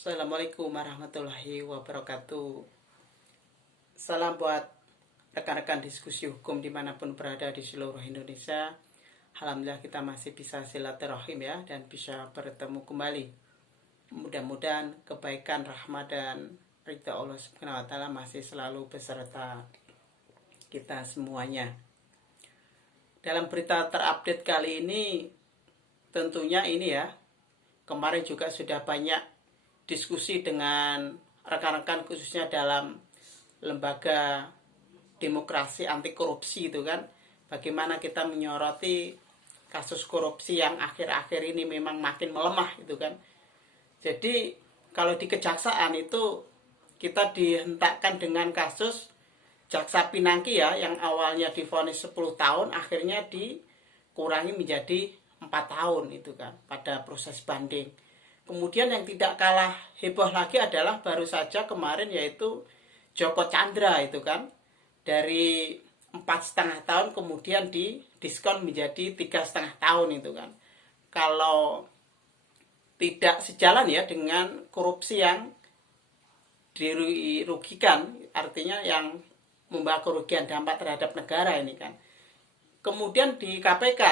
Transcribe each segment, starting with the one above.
Assalamualaikum warahmatullahi wabarakatuh. Salam buat rekan-rekan diskusi hukum dimanapun berada di seluruh Indonesia. Alhamdulillah kita masih bisa silaturahim ya, dan bisa bertemu kembali. Mudah-mudahan kebaikan, rahmat, dan ridha Allah Subhanahu wa Ta'ala masih selalu beserta kita semuanya. Dalam berita terupdate kali ini, tentunya ini ya, kemarin juga sudah banyak diskusi dengan rekan-rekan khususnya dalam lembaga demokrasi anti korupsi itu kan, bagaimana kita menyoroti kasus korupsi yang akhir-akhir ini memang makin melemah itu kan. Jadi kalau di kejaksaan itu kita dihentakkan dengan kasus Jaksa Pinangki ya, yang awalnya divonis 10 tahun akhirnya dikurangi menjadi 4 tahun itu kan pada proses banding. Kemudian yang tidak kalah heboh lagi adalah baru saja kemarin yaitu Joko Chandra itu kan, dari 4,5 tahun kemudian didiskon menjadi 3,5 tahun itu kan. Kalau tidak sejalan ya dengan korupsi yang dirugikan, artinya yang membawa kerugian dampak terhadap negara ini kan. Kemudian di KPK,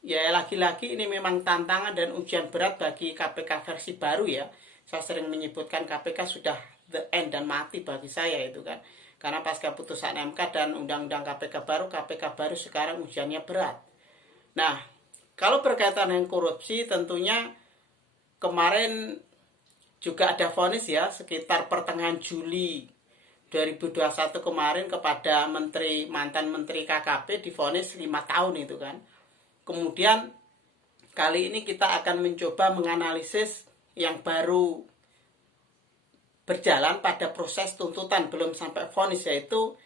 ya lagi-lagi ini memang tantangan dan ujian berat bagi KPK versi baru ya. Saya sering menyebutkan KPK sudah the end dan mati bagi saya itu kan. Karena pasca putusan MK dan undang-undang KPK baru sekarang ujiannya berat. Nah, kalau berkaitan dengan korupsi tentunya kemarin juga ada vonis ya, sekitar pertengahan Juli 2021 kemarin kepada mantan menteri KKP divonis 5 tahun itu kan. Kemudian kali ini kita akan mencoba menganalisis yang baru berjalan pada proses tuntutan belum sampai vonis, yaitu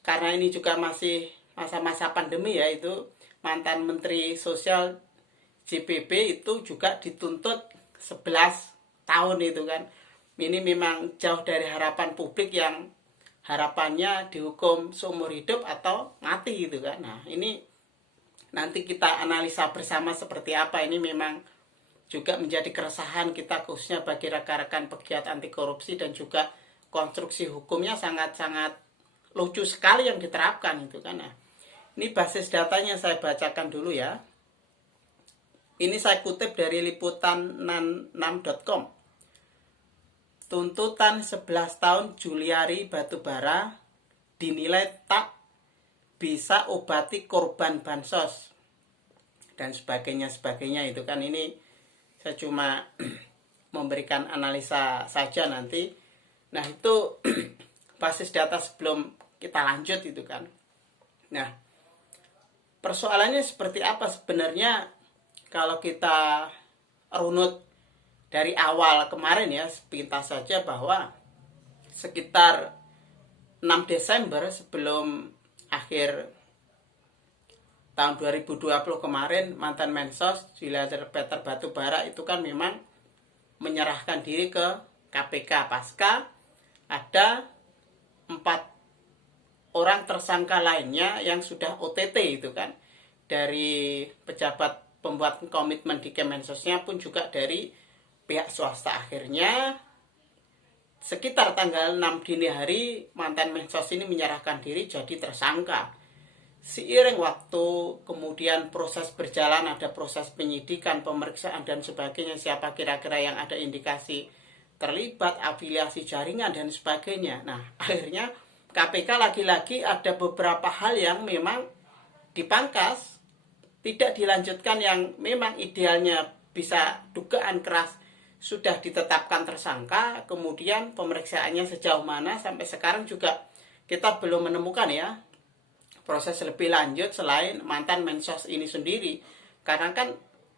karena ini juga masih masa-masa pandemi ya, itu mantan menteri sosial JPB itu juga dituntut 11 tahun itu kan. Ini memang jauh dari harapan publik yang harapannya dihukum seumur hidup atau mati gitu kan. Nah ini nanti kita analisa bersama seperti apa. Ini memang juga menjadi keresahan kita khususnya bagi rekan-rekan pegiat anti korupsi, dan juga konstruksi hukumnya sangat-sangat lucu sekali yang diterapkan itu kan. Nah, ini basis datanya saya bacakan dulu ya. Ini saya kutip dari liputan6.com. Tuntutan 11 tahun Juliari Batubara dinilai tak bisa obati korban bansos dan sebagainya itu kan. Ini saya cuma memberikan analisa saja nanti. Nah itu basis data sebelum kita lanjut itu kan. Nah persoalannya seperti apa sebenarnya kalau kita runut dari awal kemarin ya, sepintas saja bahwa sekitar 6 Desember sebelum akhir tahun 2020 kemarin, mantan Mensos Juliari Peter Batubara itu kan memang menyerahkan diri ke KPK pasca ada 4 orang tersangka lainnya yang sudah OTT itu kan, dari pejabat pembuat komitmen di Kemensosnya pun juga dari pihak swasta. Akhirnya sekitar tanggal 6 dini hari mantan Mensos ini menyerahkan diri jadi tersangka. Seiring waktu kemudian proses berjalan, ada proses penyidikan, pemeriksaan dan sebagainya, siapa kira-kira yang ada indikasi terlibat, afiliasi jaringan dan sebagainya. Nah akhirnya KPK lagi-lagi ada beberapa hal yang memang dipangkas, tidak dilanjutkan, yang memang idealnya bisa dugaan keras sudah ditetapkan tersangka, kemudian pemeriksaannya sejauh mana sampai sekarang juga kita belum menemukan ya proses lebih lanjut selain mantan Mensos ini sendiri. Karena kan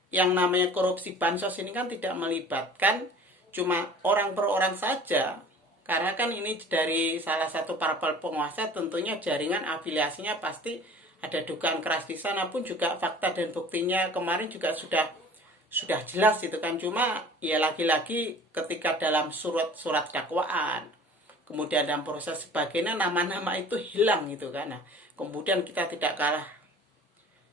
yang namanya korupsi bansos ini kan tidak melibatkan cuma orang per orang saja, karena kan ini dari salah satu parpol penguasa, tentunya jaringan afiliasinya pasti ada dugaan keras di sana pun juga fakta dan buktinya kemarin juga sudah jelas itu kan. Cuma ya lagi-lagi ketika dalam surat dakwaan, kemudian dalam proses sebagainya, nama-nama itu hilang gitu kan. Nah, kemudian kita tidak kalah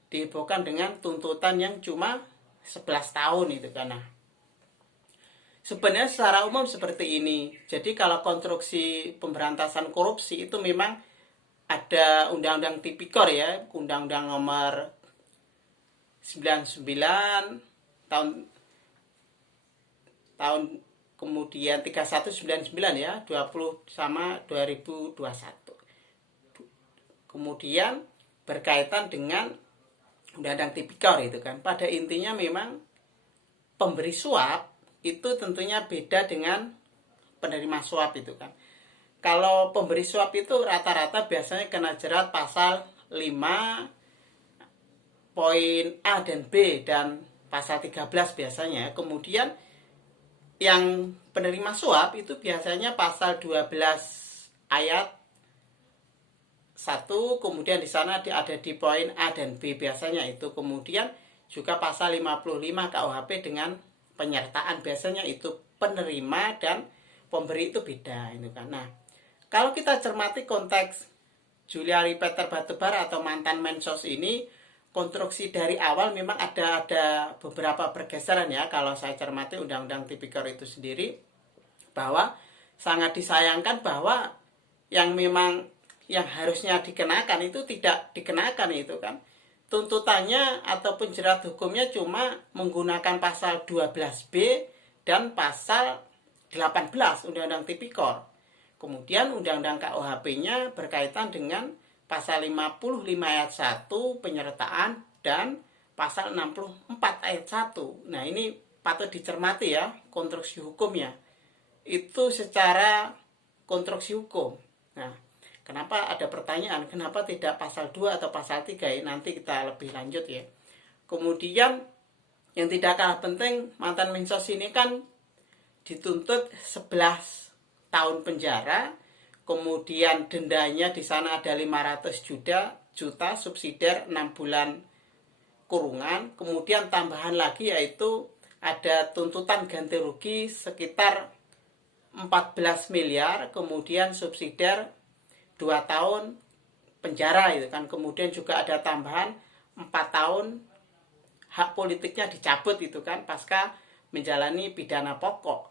dihebohkan dengan tuntutan yang cuma 11 tahun itu kan. Nah, Sebenarnya secara umum seperti ini. Jadi kalau konstruksi pemberantasan korupsi itu memang ada Undang-Undang Tipikor ya, Undang-Undang nomor 99 tahun tahun kemudian 3199 ya, 20 sama 2021. Kemudian berkaitan dengan Undang-Undang Tipikor itu kan. Pada intinya memang pemberi suap itu tentunya beda dengan penerima suap itu kan. Kalau pemberi suap itu rata-rata biasanya kena jerat pasal 5 poin A dan B dan pasal 13 biasanya. Kemudian yang penerima suap itu biasanya pasal 12 ayat 1, kemudian di sana ada di poin A dan B biasanya itu. Kemudian juga pasal 55 KUHP dengan penyertaan, biasanya itu penerima dan pemberi itu beda itu kan. Nah, kalau kita cermati konteks Juliari Peter Batubara atau mantan Mensos ini, konstruksi dari awal memang ada beberapa pergeseran ya. Kalau saya cermati Undang-Undang Tipikor itu sendiri, bahwa sangat disayangkan bahwa yang memang yang harusnya dikenakan itu tidak dikenakan itu kan. Tuntutannya ataupun jerat hukumnya cuma menggunakan pasal 12B dan pasal 18 Undang-Undang Tipikor. Kemudian Undang-Undang KUHP-nya berkaitan dengan pasal 55 ayat 1 penyertaan dan pasal 64 ayat 1. Nah, ini patut dicermati ya konstruksi hukumnya. Itu secara konstruksi hukum. Nah, kenapa ada pertanyaan, kenapa tidak pasal 2 atau pasal 3 ya? Nanti kita lebih lanjut ya. Kemudian yang tidak kalah penting, mantan Mensos ini kan dituntut 11 tahun penjara, kemudian dendanya di sana ada 500 juta, subsidiar 6 bulan kurungan, kemudian tambahan lagi yaitu ada tuntutan ganti rugi sekitar 14 miliar, kemudian subsidiar 2 tahun penjara itu kan. Kemudian juga ada tambahan 4 tahun hak politiknya dicabut itu kan pasca menjalani pidana pokok.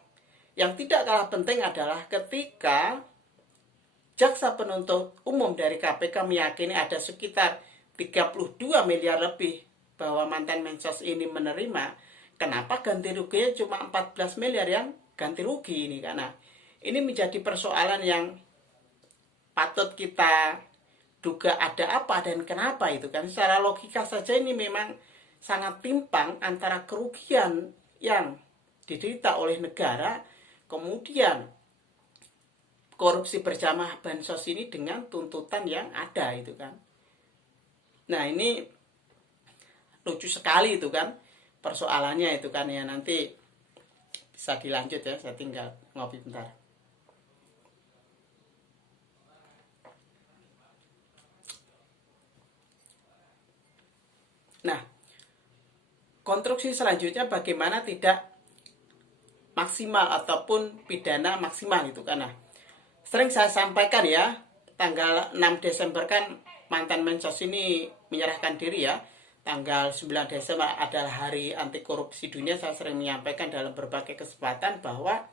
Yang tidak kalah penting adalah ketika jaksa penuntut umum dari KPK meyakini ada sekitar 32 miliar lebih bahwa mantan Mensos ini menerima, kenapa ganti ruginya cuma 14 miliar yang ganti rugi ini? Karena ini menjadi persoalan yang patut kita duga ada apa dan kenapa itu kan. Secara logika saja ini memang sangat timpang antara kerugian yang diderita oleh negara, kemudian korupsi berjamaah bansos ini dengan tuntutan yang ada itu kan. Nah, ini lucu sekali itu kan persoalannya itu kan ya. Nanti bisa dilanjut ya, saya tinggal ngopi bentar. Nah, konstruksi selanjutnya bagaimana tidak maksimal ataupun pidana maksimal itu kan. Nah, sering saya sampaikan ya, tanggal 6 Desember kan mantan Mensos ini menyerahkan diri ya. Tanggal 9 Desember adalah hari anti korupsi dunia. Saya sering menyampaikan dalam berbagai kesempatan bahwa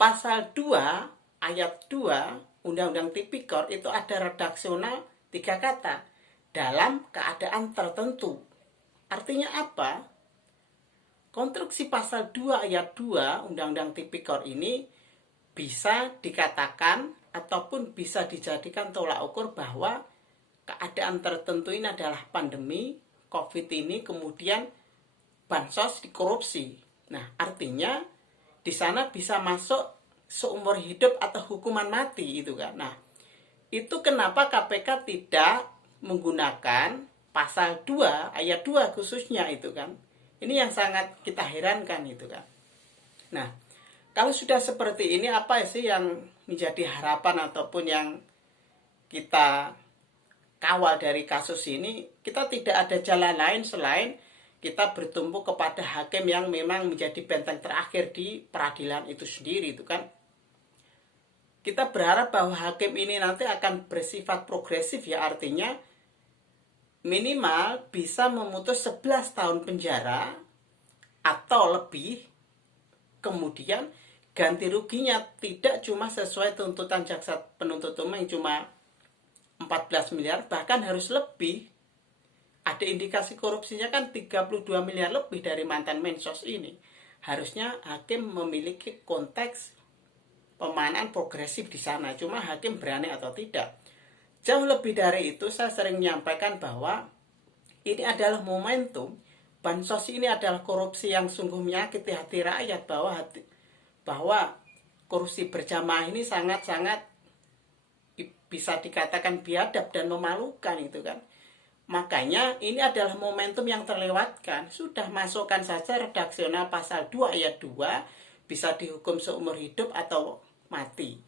pasal 2 ayat 2 Undang-Undang Tipikor itu ada redaksional 3 kata, dalam keadaan tertentu. Artinya apa? Konstruksi pasal 2 ayat 2 Undang-Undang Tipikor ini bisa dikatakan ataupun bisa dijadikan tolak ukur bahwa keadaan tertentu ini adalah pandemi COVID ini, kemudian bansos dikorupsi. Nah, artinya di sana bisa masuk seumur hidup atau hukuman mati itu kan. Nah, itu kenapa KPK tidak menggunakan pasal 2 ayat 2 khususnya itu kan. Ini yang sangat kita herankan itu kan. Nah, kalau sudah seperti ini, apa sih yang menjadi harapan ataupun yang kita kawal dari kasus ini? Kita tidak ada jalan lain selain kita bertumpu kepada hakim yang memang menjadi benteng terakhir di peradilan itu sendiri itu kan. Kita berharap bahwa hakim ini nanti akan bersifat progresif ya, artinya minimal bisa memutus 11 tahun penjara atau lebih Kemudian ganti ruginya tidak cuma sesuai tuntutan jaksa penuntut umum yang cuma 14 miliar, bahkan harus lebih. Ada indikasi korupsinya kan 32 miliar lebih dari mantan Mensos ini. Harusnya hakim memiliki konteks pemanaan progresif di sana. Cuma hakim berani atau tidak. Jauh lebih dari itu, saya sering menyampaikan bahwa ini adalah momentum. Bansos ini adalah korupsi yang sungguh menyakiti hati rakyat, bahwa korupsi berjamaah ini sangat-sangat bisa dikatakan biadab dan memalukan itu kan. Makanya ini adalah momentum yang terlewatkan. Sudah masukkan saja redaksional pasal 2 ayat 2, bisa dihukum seumur hidup atau mati.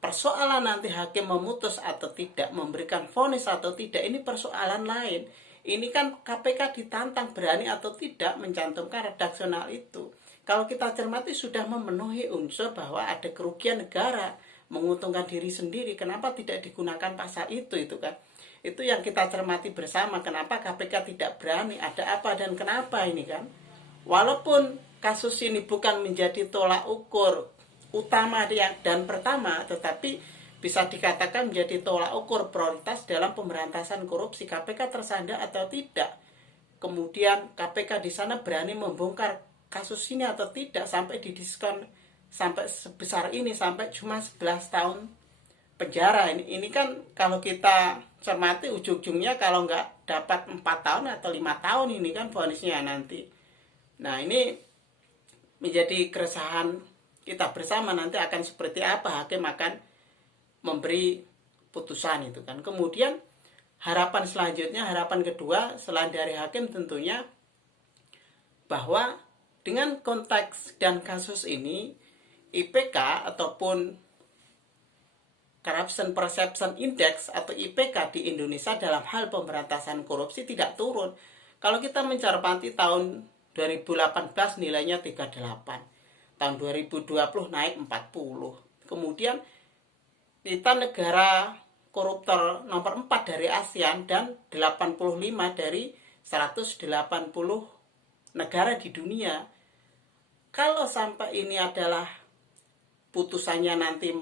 Persoalan nanti hakim memutus atau tidak, memberikan vonis atau tidak, ini persoalan lain. Ini kan KPK ditantang berani atau tidak mencantumkan redaksional itu. Kalau kita cermati sudah memenuhi unsur bahwa ada kerugian negara, menguntungkan diri sendiri, kenapa tidak digunakan pasal itu kan? Itu yang kita cermati bersama, kenapa KPK tidak berani, ada apa dan kenapa ini kan? Walaupun kasus ini bukan menjadi tolak ukur utama dan pertama, tetapi bisa dikatakan menjadi tolak ukur prioritas dalam pemberantasan korupsi. KPK tersandar atau tidak. Kemudian KPK di sana berani membongkar kasus ini atau tidak, sampai didiskon sampai sebesar ini, sampai cuma 11 tahun penjara. Ini kan kalau kita cermati ujung-ujungnya kalau nggak dapat 4 tahun atau 5 tahun ini kan vonisnya nanti. Nah, ini menjadi keresahan kita bersama, nanti akan seperti apa hakim akan memberi putusan itu kan. Kemudian harapan selanjutnya, harapan kedua selain dari hakim tentunya bahwa dengan konteks dan kasus ini, IPK ataupun Corruption Perception Index atau IPK di Indonesia dalam hal pemberantasan korupsi tidak turun. Kalau kita mencermati tahun 2018 nilainya 38, tahun 2020 naik 40. Kemudian kita negara koruptor nomor 4 dari ASEAN dan 85 dari 180 negara di dunia. Kalau sampai ini adalah putusannya nanti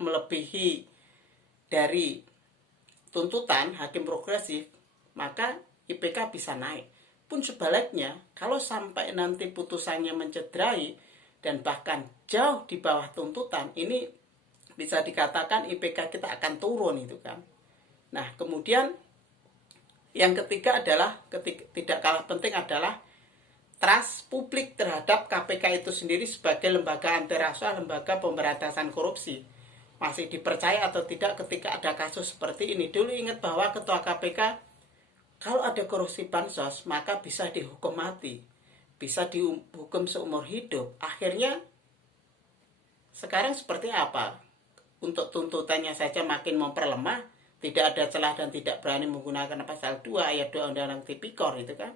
melebihi dari tuntutan hakim progresif, maka IPK bisa naik. Pun sebaliknya, kalau sampai nanti putusannya mencederai dan bahkan jauh di bawah tuntutan, ini bisa dikatakan IPK kita akan turun itu kan. Nah, kemudian yang ketiga adalah, tidak kalah penting adalah trust publik terhadap KPK itu sendiri sebagai lembaga anti rasuah, lembaga pemberantasan korupsi. Masih dipercaya atau tidak ketika ada kasus seperti ini. Dulu ingat bahwa ketua KPK kalau ada korupsi bansos maka bisa dihukum mati, bisa dihukum seumur hidup. Akhirnya sekarang seperti apa? Untuk tuntutannya saja makin memperlemah, tidak ada celah dan tidak berani menggunakan pasal 2 ayat 2 Undang-Undang Tipikor itu kan.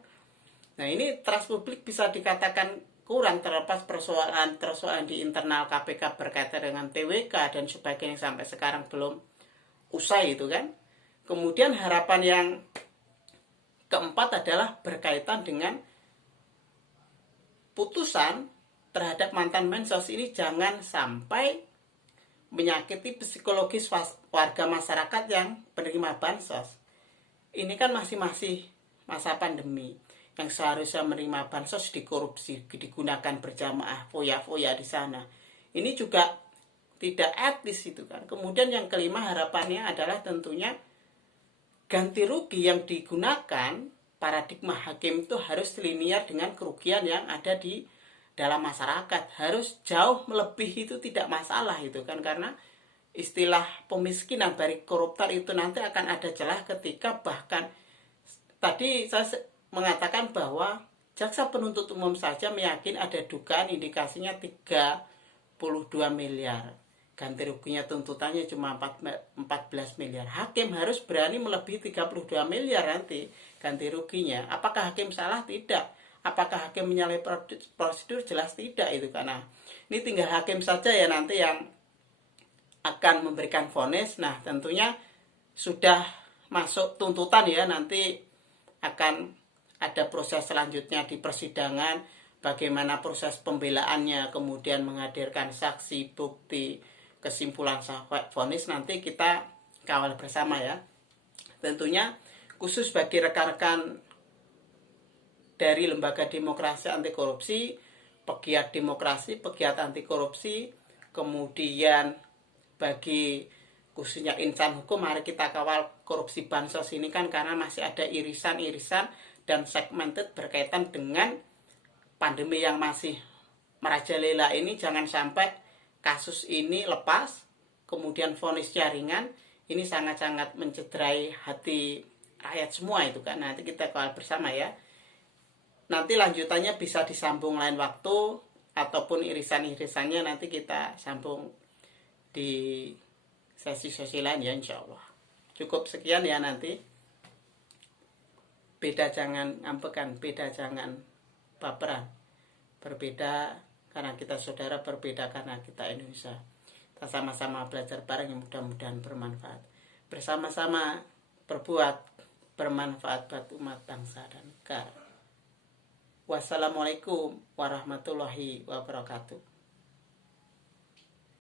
Nah, ini trust publik bisa dikatakan kurang, terlepas persoalan di internal KPK berkaitan dengan TWK dan sebagainya sampai sekarang belum usai itu kan. Kemudian harapan yang keempat adalah berkaitan dengan putusan terhadap mantan Mensos ini jangan sampai menyakiti psikologis warga masyarakat yang penerima bansos. Ini kan masih masa pandemi, yang seharusnya menerima bansos dikorupsi, digunakan berjamaah, foya-foya di sana. Ini juga tidak etis itu kan. Kemudian yang kelima harapannya adalah tentunya ganti rugi yang digunakan paradigma hakim itu harus linear dengan kerugian yang ada di dalam masyarakat. Harus jauh melebihi itu tidak masalah itu kan, karena istilah pemiskinan bagi koruptor itu nanti akan ada celah ketika bahkan tadi saya mengatakan bahwa jaksa penuntut umum saja meyakini ada dugaan indikasinya 32 miliar. Ganti ruginya tuntutannya cuma 14 miliar. Hakim harus berani melebihi 32 miliar nanti ganti ruginya. Apakah hakim salah? Tidak. Apakah hakim menyalahi prosedur? Jelas tidak itu. Karena ini tinggal hakim saja ya nanti yang akan memberikan vonis. Nah, tentunya sudah masuk tuntutan ya, nanti akan ada proses selanjutnya di persidangan, bagaimana proses pembelaannya, kemudian menghadirkan saksi, bukti, kesimpulan sampai vonis, nanti kita kawal bersama ya. Tentunya khusus bagi rekan-rekan dari Lembaga Demokrasi Anti Korupsi, pegiat demokrasi, pegiat anti korupsi, kemudian bagi khususnya insan hukum, mari kita kawal korupsi bansos ini kan, karena masih ada irisan-irisan dan segmented berkaitan dengan pandemi yang masih merajalela ini. Jangan sampai kasus ini lepas, kemudian vonisnya ringan. Ini sangat-sangat mencederai hati rakyat semua itu kan. Nanti kita kawal bersama ya. Nanti lanjutannya bisa disambung lain waktu, ataupun irisan-irisannya nanti kita sambung di sesi-sesi lain ya, insya Allah. Cukup sekian ya nanti. Beda jangan ngambekan, beda jangan baperan. Berbeda karena kita saudara, berbeda karena kita Indonesia. Kita sama-sama belajar bareng yang mudah-mudahan bermanfaat. Bersama-sama berbuat bermanfaat buat umat, bangsa, dan negara. Wassalamualaikum warahmatullahi wabarakatuh.